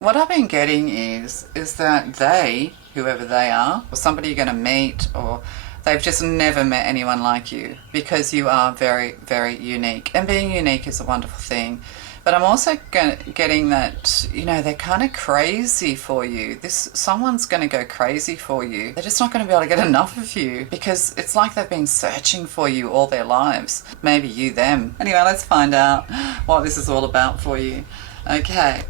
What I've been getting is that they, whoever they are, or somebody you're going to meet, or they've just never met anyone like you because you are very, very unique. And being unique is a wonderful thing. But I'm also getting that, they're kind of crazy for you. Someone's going to go crazy for you. They're just not going to be able to get enough of you because it's like they've been searching for you all their lives. Maybe you, them. Anyway, let's find out what this is all about for you. Okay.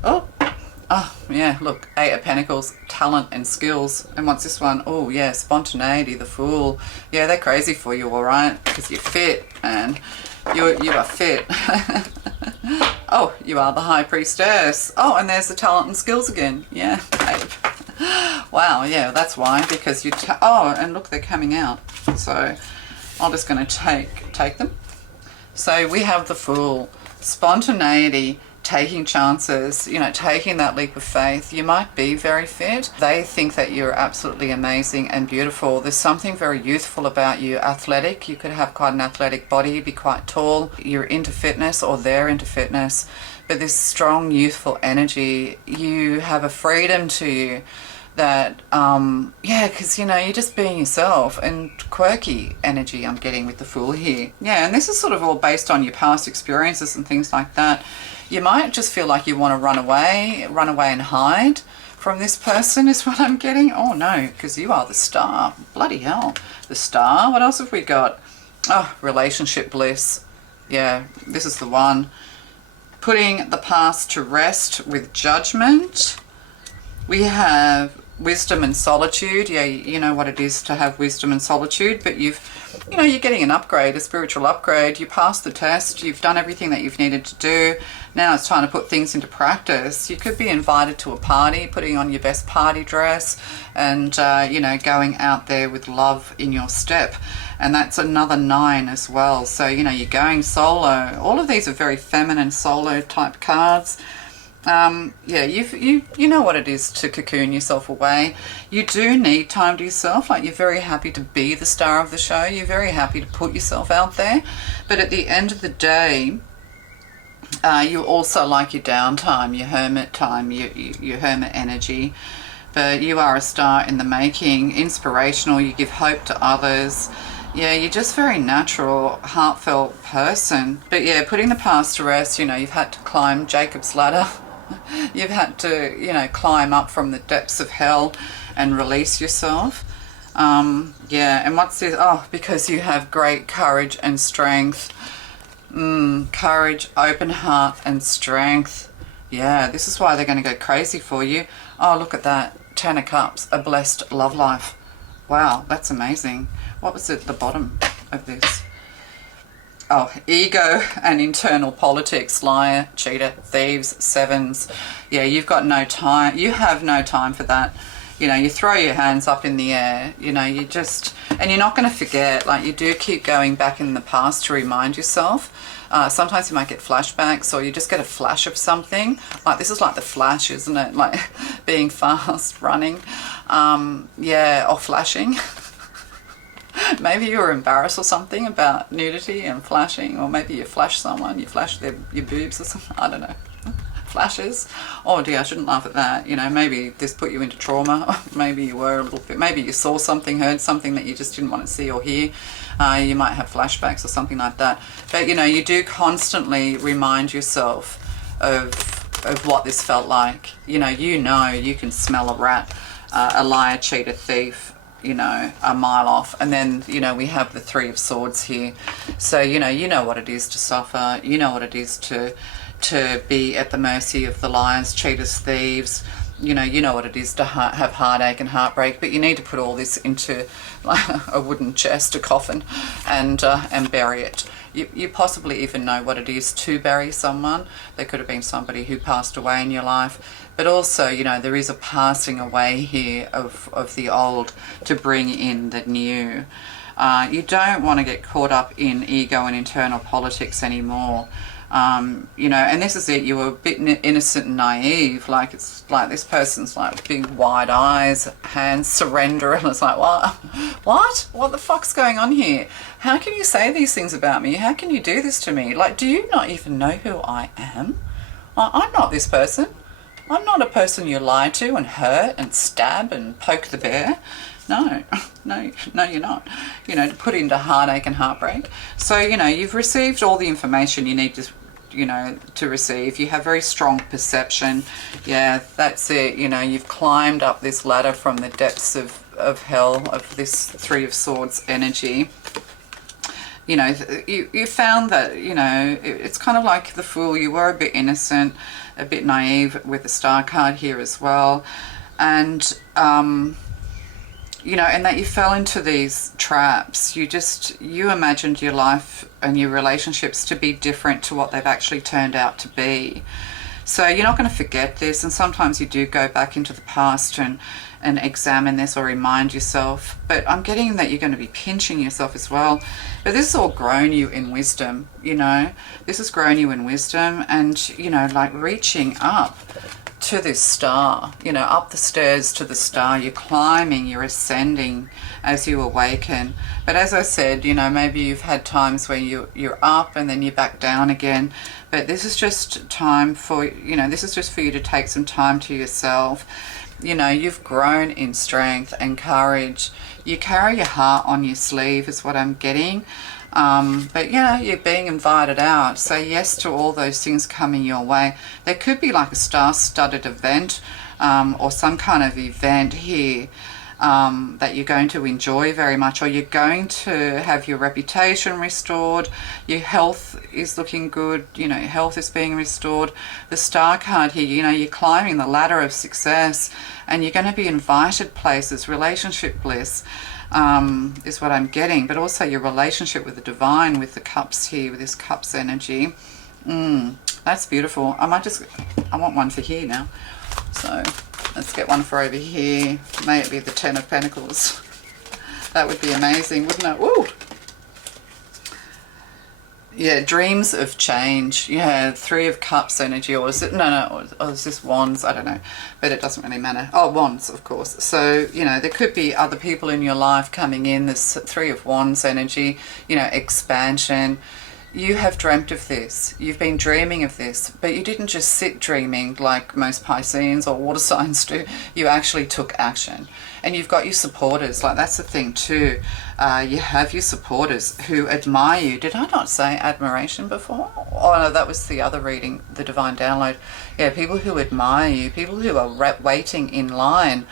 Oh, yeah, look, Eight of Pentacles, talent and skills. And what's this one? Oh, yeah, spontaneity, the Fool. Yeah, they're crazy for you, all right, because you're fit, and you are fit. Oh, you are the High Priestess. Oh, and there's the talent and skills again. Yeah, babe. Wow, yeah, that's why, because oh, and look, they're coming out. So I'm just going to take them. So we have the Fool, spontaneity, taking chances, taking that leap of faith. You might be very fit. They think that you're absolutely amazing and beautiful. There's something very youthful about you. Athletic. You could have quite an athletic body, be quite tall. You're into fitness, or they're into fitness. But this strong, youthful energy, you have a freedom to you that, because, you're just being yourself, and quirky energy I'm getting with the Fool here. Yeah, and this is sort of all based on your past experiences and things like that. You might just feel like you want to run away and hide from this person is what I'm getting. Oh no, because you are the Star. Bloody hell. The Star. What else have we got? Oh, relationship bliss. Yeah, this is the one. Putting the past to rest with judgment. We have wisdom and solitude. Yeah, you know what it is to have wisdom and solitude, but you're getting an upgrade, a spiritual upgrade. You passed the test. You've done everything that you've needed to do. Now it's time to put things into practice. You could be invited to a party, putting on your best party dress, and, going out there with love in your step. And that's another 9 as well. So, you're going solo. All of these are very feminine solo type cards. You know what it is to cocoon yourself away. You do need time to yourself. Like, you're very happy to be the star of the show. You're very happy to put yourself out there. But at the end of the day, you also like your downtime, your hermit time, your hermit energy. But you are a star in the making, inspirational. You give hope to others. Yeah, you're just very natural, heartfelt person. But yeah, putting the past to rest, you've had to climb Jacob's ladder. You've had to, climb up from the depths of hell and release yourself. And what's this? Oh, because you have great courage and strength. Courage, open heart and strength. Yeah, this is why they're going to go crazy for you. Oh, look at that. 10 of Cups, a blessed love life. Wow, that's amazing. What was at the bottom of this? Oh, ego and internal politics, liar, cheater, thieves, 7s. Yeah, you've got no time. You have no time for that. You throw your hands up in the air, and you're not going to forget. Like, you do keep going back in the past to remind yourself. Sometimes you might get flashbacks, or you just get a flash of something. Like, this is like the Flash, isn't it? Like being fast, running, or flashing. Maybe you were embarrassed or something about nudity and flashing, or maybe you flash someone, you flash your boobs or something, I don't know. Flashes. Oh dear, I shouldn't laugh at that. Maybe this put you into trauma. Maybe you were a little bit, maybe you saw something, heard something that you just didn't want to see or hear. You might have flashbacks or something like that. But you do constantly remind yourself of what this felt like. You can smell a rat, a liar, cheater, thief, a mile off. And then, we have the 3 of Swords here. So, you know what it is to suffer. You know what it is to be at the mercy of the liars, cheaters, thieves. You know what it is to have heartache and heartbreak. But you need to put all this into like a wooden chest, a coffin, and bury it. You possibly even know what it is to bury someone. There could have been somebody who passed away in your life. But also, there is a passing away here of the old to bring in the new. You don't want to get caught up in ego and internal politics anymore. And this is it. You were a bit innocent and naive. Like, it's like this person's like big wide eyes, hands, surrender. And it's like, what the fuck's going on here? How can you say these things about me? How can you do this to me? Like, do you not even know who I am? I'm not this person. I'm not a person you lie to and hurt and stab and poke the bear. No, no, no, you're not. You know, to put into heartache and heartbreak. So, you know, you've received all the information you need to, you know, to receive. You have very strong perception. Yeah, that's it. You know, you've climbed up this ladder from the depths of hell, of this Three of Swords energy. You know, you found that, you know, it's kind of like the Fool. You were a bit innocent, a bit naive with the Star card here as well. And, you know, and that you fell into these traps. You imagined your life and your relationships to be different to what they've actually turned out to be. So you're not going to forget this. And sometimes you do go back into the past and examine this or remind yourself. But I'm getting that you're going to be pinching yourself as well. But this has all grown you in wisdom, you know. This has grown you in wisdom and, you know, like reaching up to this star, you know, up the stairs to the star. You're climbing, you're ascending as you awaken. But as I said, you know, maybe you've had times where you're up and then you're back down again. But this is just time for, you know, this is just for you to take some time to yourself. You know, you've grown in strength and courage. You carry your heart on your sleeve is what I'm getting. But you know, you're being invited out. Say yes to all those things coming your way. There could be like a star-studded event or some kind of event here that you're going to enjoy very much, or you're going to have your reputation restored. Your health is looking good. You know, your health is being restored. The Star card here, you know, you're climbing the ladder of success and you're going to be invited places. Relationship bliss is what I'm getting, but also your relationship with the divine, with the cups here, with this cups energy. That's beautiful. I want one for here now. So let's get one for over here. May it be the Ten of Pentacles. That would be amazing, wouldn't it? Woo! Yeah, dreams of change. Yeah, Three of Cups energy, or is it, or is this Wands? I don't know, but it doesn't really matter. Oh, Wands, of course. So, you know, there could be other people in your life coming in. This Three of Wands energy, you know, expansion. You have dreamt of this. You've been dreaming of this, but you didn't just sit dreaming like most Pisceans or water signs do. You actually took action. And you've got your supporters. Like, that's the thing too. You have your supporters who admire you. Did I not say admiration before? Oh no, that was the other reading, the Divine Download. Yeah, people who admire you, people who are waiting in line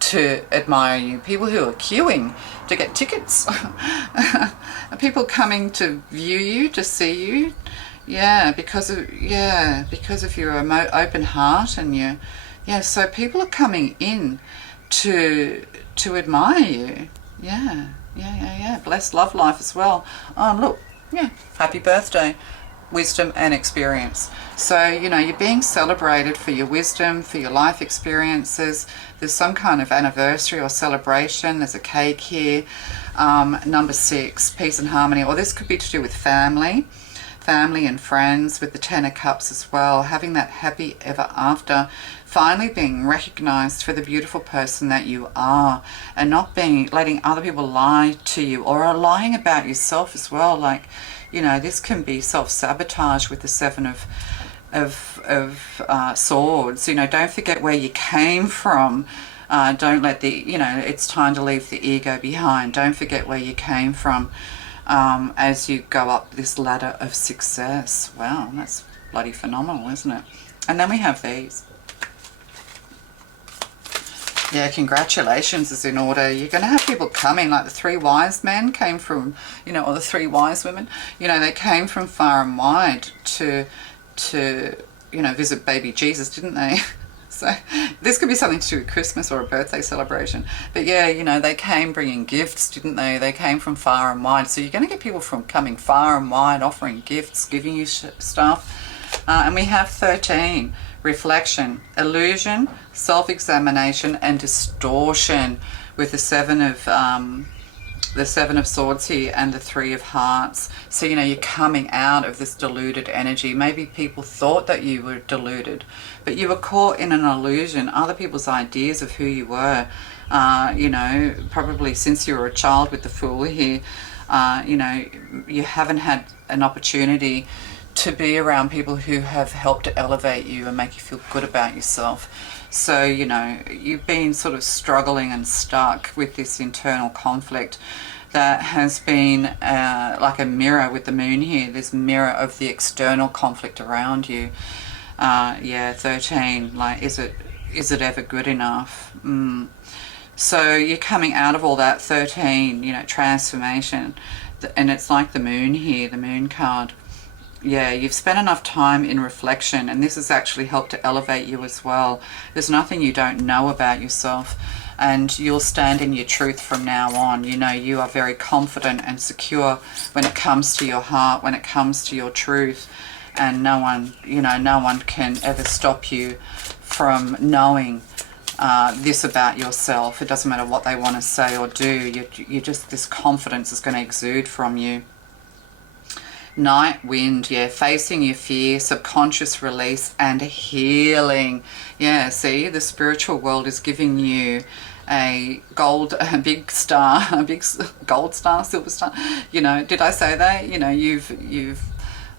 to admire you, people who are queuing to get tickets, people coming to view you, to see you. Yeah, because of your open heart and your, yeah. So people are coming in to admire you. Yeah. Blessed love life as well. Oh, look, yeah, happy birthday. Wisdom and experience. So, you know, you're being celebrated for your wisdom, for your life experiences. There's some kind of anniversary or celebration. There's a cake here. Number 6, peace and harmony. Or this could be to do with family and friends, with the Ten of Cups as well. Having that happy ever after. Finally being recognized for the beautiful person that you are, and not letting other people lie to you, or are lying about yourself as well. Like, you know, this can be self-sabotage with the Seven of Swords. You know, don't forget where you came from. Don't let it's time to leave the ego behind. Don't forget where you came from as you go up this ladder of success. Wow, that's bloody phenomenal, isn't it? And then we have these. Yeah, congratulations is in order. You're going to have people coming, like the 3 wise men came from, you know, or the 3 wise women. You know, they came from far and wide to you know, visit baby Jesus, didn't they? So this could be something to do with Christmas or a birthday celebration. But yeah, you know, they came bringing gifts, didn't they? They came from far and wide. So you're going to get people from coming far and wide, offering gifts, giving you stuff. And we have 13. Reflection, illusion, self-examination, and distortion with the Seven of Swords here and the 3 of Hearts. So, you know, you're coming out of this deluded energy. Maybe people thought that you were deluded, but you were caught in an illusion, other people's ideas of who you were. You know, probably since you were a child with the Fool here, you know, you haven't had an opportunity to be around people who have helped to elevate you and make you feel good about yourself. So, you know, you've been sort of struggling and stuck with this internal conflict that has been like a mirror with the moon here, this mirror of the external conflict around you. Yeah, 13, like, is it ever good enough? So you're coming out of all that, 13, you know, transformation. And it's like the moon here, the moon card. Yeah, you've spent enough time in reflection, and this has actually helped to elevate you as well. There's nothing you don't know about yourself, and you'll stand in your truth from now on. You know, you are very confident and secure when it comes to your heart, when it comes to your truth, and no one, you know, no one can ever stop you from knowing this about yourself. It doesn't matter what they want to say or do. You just, this confidence is going to exude from you. Night wind, yeah, facing your fear, subconscious release and healing. Yeah, see, the spiritual world is giving you a big star, a big gold star, silver star. You know, did I say that? You know, you've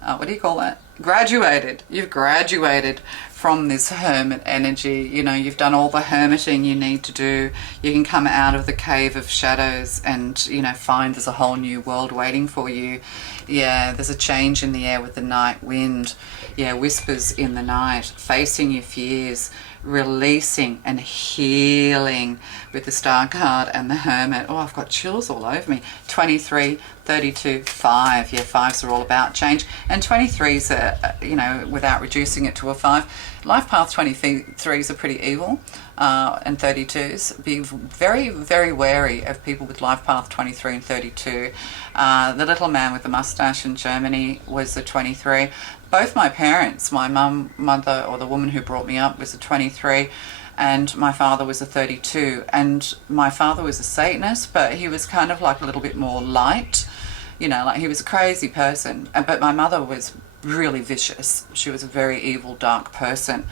what do you call that? Graduated. You've graduated from this hermit energy. You know, you've done all the hermiting you need to do. You can come out of the cave of shadows and, you know, find there's a whole new world waiting for you. Yeah, there's a change in the air with the night wind. Yeah, whispers in the night, facing your fears, releasing and healing with the star card and the hermit. Oh, I've got chills all over me. 23, 32, 5. Yeah, 5s are all about change. And 23s are, you know, without reducing it to a 5, life path 23s are pretty evil. And 32s. Be very, very wary of people with life path 23 and 32. The little man with the mustache in Germany was a 23. Both my parents, my mother, or the woman who brought me up, was a 23, and my father was a 32. And my father was a Satanist, but he was kind of like a little bit more light, you know, like he was a crazy person. But my mother was really vicious. She was a very evil, dark person.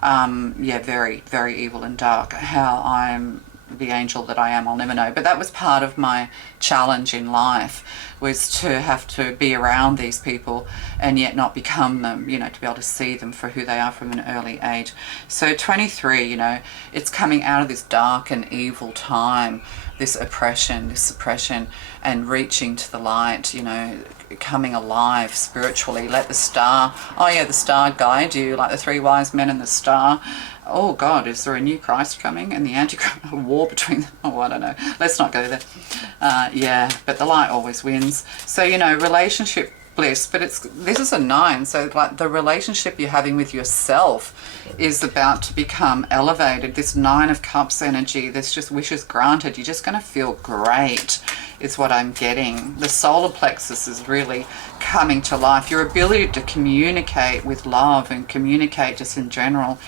Yeah, very, very evil and dark. How I'm the angel that I am, I'll never know. But that was part of my challenge in life, was to have to be around these people and yet not become them, you know, to be able to see them for who they are from an early age. So 23, you know, it's coming out of this dark and evil time, this oppression, this suppression, and reaching to the light, you know, coming alive spiritually. Let the star, oh yeah, the star guide you, like the 3 wise men and the star. Oh God, is there a new Christ coming and the Antichrist, a war between them? Oh, I don't know. Let's not go there. Yeah, but the light always wins. So, you know, relationship bliss, but this is a 9, so like the relationship you're having with yourself is about to become elevated. This 9 of Cups energy, this just wishes granted. You're just going to feel great, is what I'm getting. The solar plexus is really coming to life. Your ability to communicate with love and communicate just in general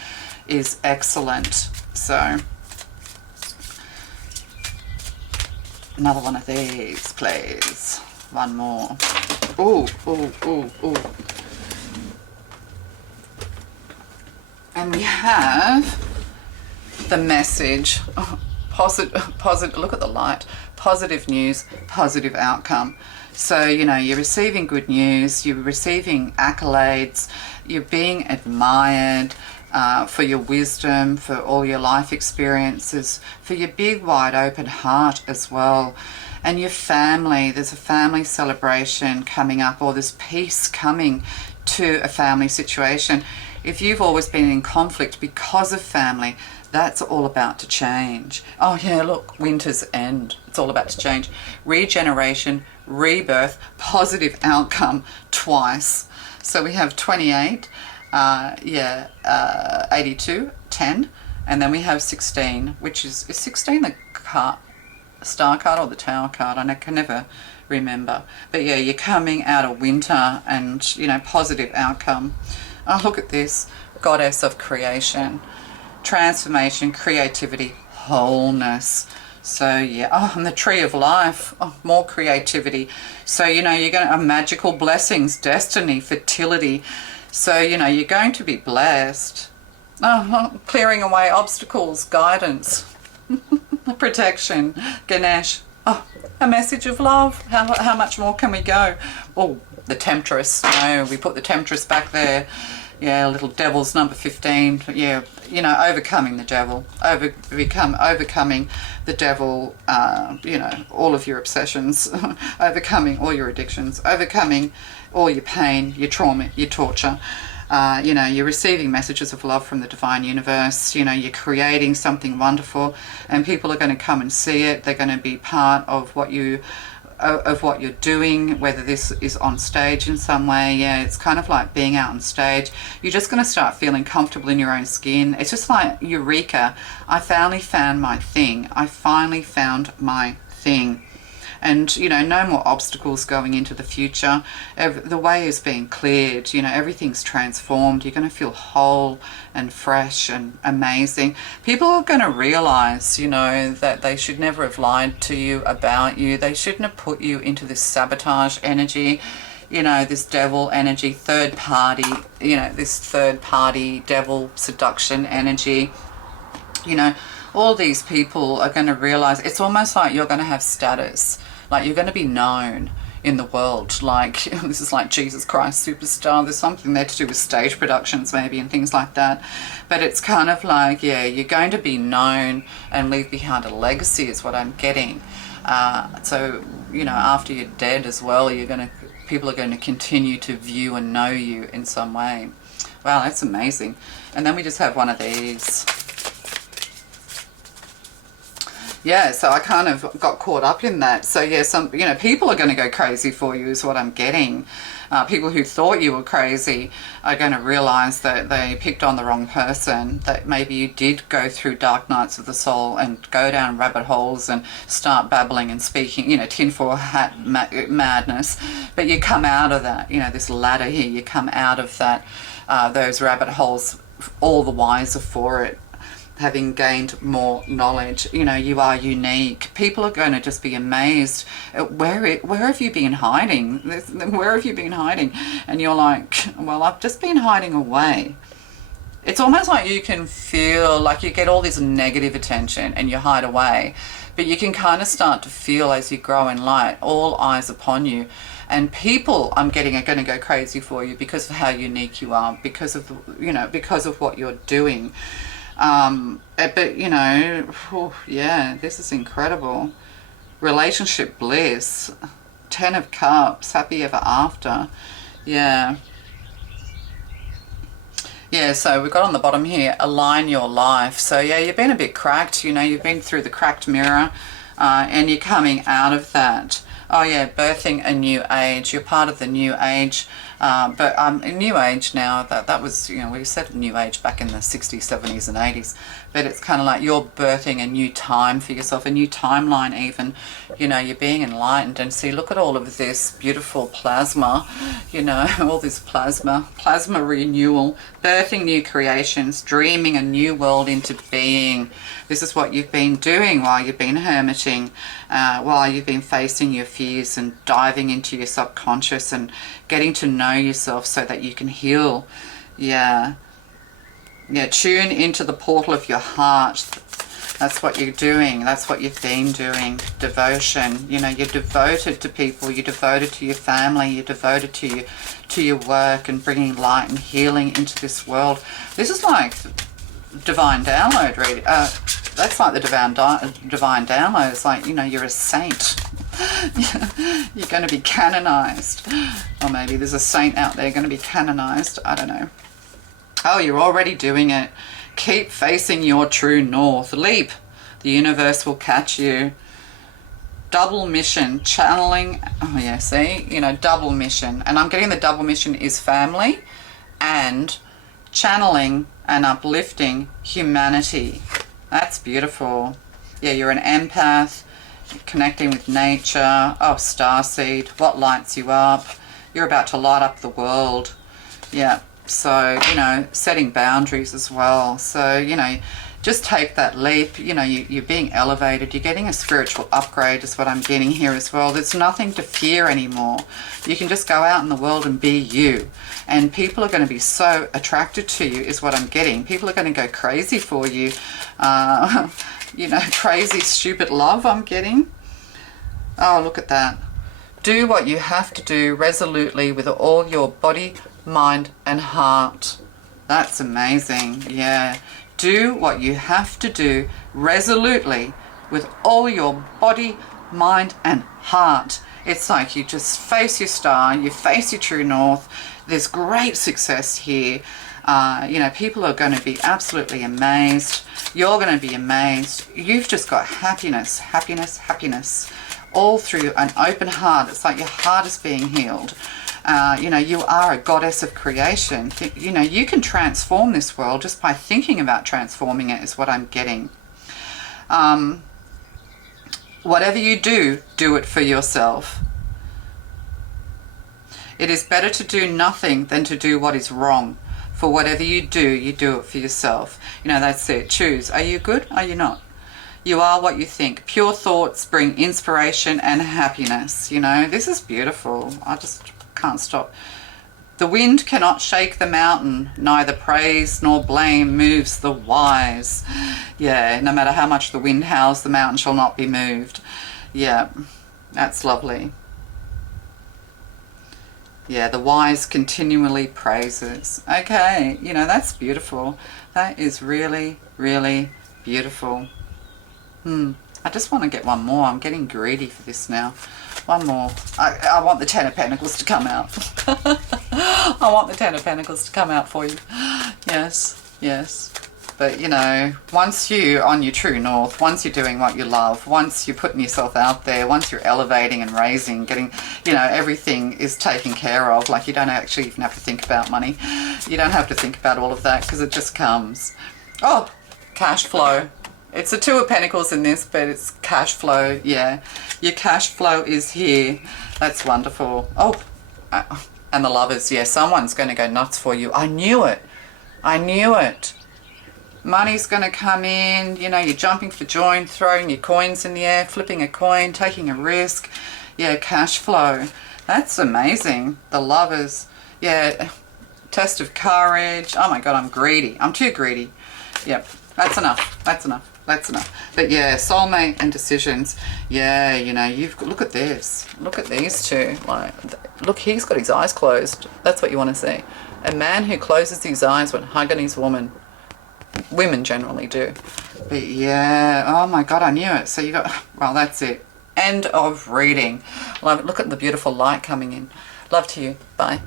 is excellent. So another one of these, please. One more. Ooh, ooh, ooh, ooh. And we have the message. Oh, positive, look at the light. Positive news, positive outcome. So, you know, you're receiving good news, you're receiving accolades, you're being admired for your wisdom, for all your life experiences, for your big, wide open heart as well. And your family, there's a family celebration coming up, or there's peace coming to a family situation. If you've always been in conflict because of family, that's all about to change. Oh yeah, look, winter's end. It's all about to change. Regeneration, rebirth, positive outcome twice. So we have 28, 82, 10, and then we have 16, which is 16 the star card or the tower card? I can never remember. But yeah, you're coming out of winter and, you know, positive outcome. Oh, look at this. Goddess of creation, transformation, creativity, wholeness. So yeah, oh, and the tree of life, oh, more creativity. So, you know, you're going to have magical blessings, destiny, fertility. So, you know, you're going to be blessed. Oh, clearing away obstacles, guidance, protection, Ganesh. Oh, a message of love. How much more can we go? Oh, the Temptress. You know, we put the Temptress back there. Yeah, little devil's number 15. Yeah, you know, overcoming the devil, overcoming the devil. You know, all of your obsessions, overcoming all your addictions, overcoming all your pain, your trauma, your torture. You know, you're receiving messages of love from the divine universe. You know, you're creating something wonderful, and people are going to come and see it. They're going to be part of what you're doing, whether this is on stage in some way. Yeah, it's kind of like being out on stage. You're just going to start feeling comfortable in your own skin. It's just like eureka. I finally found my thing. I finally found my thing. And, you know, no more obstacles going into the future. The way is being cleared. You know, everything's transformed. You're going to feel whole and fresh and amazing. People are going to realize, you know, that they should never have lied to you about you. They shouldn't have put you into this sabotage energy, you know, this devil energy, third party, you know, this third party devil seduction energy. You know, all these people are going to realize it's almost like you're going to have status. Like you're going to be known in the world. Like, this is like Jesus Christ Superstar. There's something there to do with stage productions maybe and things like that. But it's kind of like, yeah, you're going to be known and leave behind a legacy is what I'm getting. So, you know, after you're dead as well, people are going to continue to view and know you in some way. Wow, that's amazing. And then we just have one of these. Yeah, so I kind of got caught up in that. So yeah, you know, people are going to go crazy for you is what I'm getting. People who thought you were crazy are going to realize that they picked on the wrong person, that maybe you did go through dark nights of the soul and go down rabbit holes and start babbling and speaking, you know, tinfoil hat madness. But you come out of that, you know, this ladder here, you come out of that, those rabbit holes all the wiser for it. Having gained more knowledge, you know, you are unique. People are going to just be amazed at where have you been hiding? Where have you been hiding? And you're like, well, I've just been hiding away. It's almost like you can feel like you get all this negative attention and you hide away, but you can kind of start to feel as you grow in light, all eyes upon you. And people, I'm getting, are going to go crazy for you because of how unique you are, because of because of what you're doing. But you know, yeah, this is incredible. Relationship bliss, 10 of Cups, happy ever after. Yeah, so we've got on the bottom here, align your life. So yeah, you've been a bit cracked, you know, you've been through the cracked mirror, and you're coming out of that. Oh yeah, birthing a new age. You're part of the new age. But a new age now, that was, you know, we said new age back in the 60s, 70s and 80s. But it's kind of like you're birthing a new time for yourself, a new timeline even. You know, you're being enlightened. And see, look at all of this beautiful plasma, you know, all this plasma renewal, birthing new creations, dreaming a new world into being. This is what you've been doing while you've been hermiting, while you've been facing your fears and diving into your subconscious and getting to know yourself so that you can heal. Yeah, tune into the portal of your heart. That's what you're doing. That's what you've been doing. Devotion. You know, you're devoted to people. You're devoted to your family. You're devoted to your work and bringing light and healing into this world. This is like divine download, really. That's like the divine download. It's like, you know, you're a saint. You're going to be canonized. Or maybe there's a saint out there going to be canonized. I don't know. Oh, you're already doing it. Keep facing your true north. Leap. The universe will catch you. Double mission. Channeling. Oh, yeah, see? You know, double mission. And I'm getting the double mission is family and channeling and uplifting humanity. That's beautiful. Yeah, you're an empath. Connecting with nature. Oh, starseed, what lights you up? You're about to light up the world. Yeah, so, you know, setting boundaries as well. So, you know, just take that leap. You know, you're being elevated. You're getting a spiritual upgrade is what I'm getting here as well. There's nothing to fear anymore. You can just go out in the world and be you. And people are going to be so attracted to you is what I'm getting. People are going to go crazy for you. You know, crazy, stupid love I'm getting. Oh, look at that. Do what you have to do resolutely with all your body, mind and heart. That's amazing. Yeah. Do what you have to do resolutely with all your body, mind and heart. It's like you just face your star, you face your true north. There's great success here. You know, people are going to be absolutely amazed. You're going to be amazed. You've just got happiness, happiness, happiness all through an open heart. It's like your heart is being healed. You know, you are a goddess of creation. You know, you can transform this world just by thinking about transforming it, is what I'm getting. Whatever you do, do it for yourself. It is better to do nothing than to do what is wrong. For whatever you do it for yourself. You know, that's it. Choose. Are you good? Are you not? You are what you think. Pure thoughts bring inspiration and happiness. You know, this is beautiful. I just can't stop. The wind cannot shake the mountain. Neither praise nor blame moves the wise. Yeah, no matter how much the wind howls, the mountain shall not be moved. Yeah, that's lovely. Yeah, the wise continually praises. Okay, you know, that's beautiful. That is really, really beautiful. I just want to get one more. I'm getting greedy for this now. One more. I want the Ten of Pentacles to come out. I want the Ten of Pentacles to come out for you. Yes, yes. But, you know, once you're on your true north, once you're doing what you love, once you're putting yourself out there, once you're elevating and raising, getting, you know, everything is taken care of. Like, you don't actually even have to think about money. You don't have to think about all of that because it just comes. Oh, cash flow. It's a Two of Pentacles in this, but it's cash flow. Yeah, your cash flow is here. That's wonderful. Oh, and the Lovers. Yeah, someone's going to go nuts for you. I knew it. I knew it. Money's going to come in. You know, you're jumping for joy, throwing your coins in the air, flipping a coin, taking a risk. Yeah, cash flow. That's amazing. The Lovers. Yeah, test of courage. Oh my God, I'm greedy. I'm too greedy. Yep, that's enough. That's enough. That's enough. But yeah, soulmate and decisions. Yeah, you know, look at this. Look at these two. Like, look, he's got his eyes closed. That's what you want to see. A man who closes his eyes when hugging his woman. Women generally do. But yeah, oh my God, I knew it. So you got, well, that's it. End of reading. Love it. Look at the beautiful light coming in. Love to you. Bye.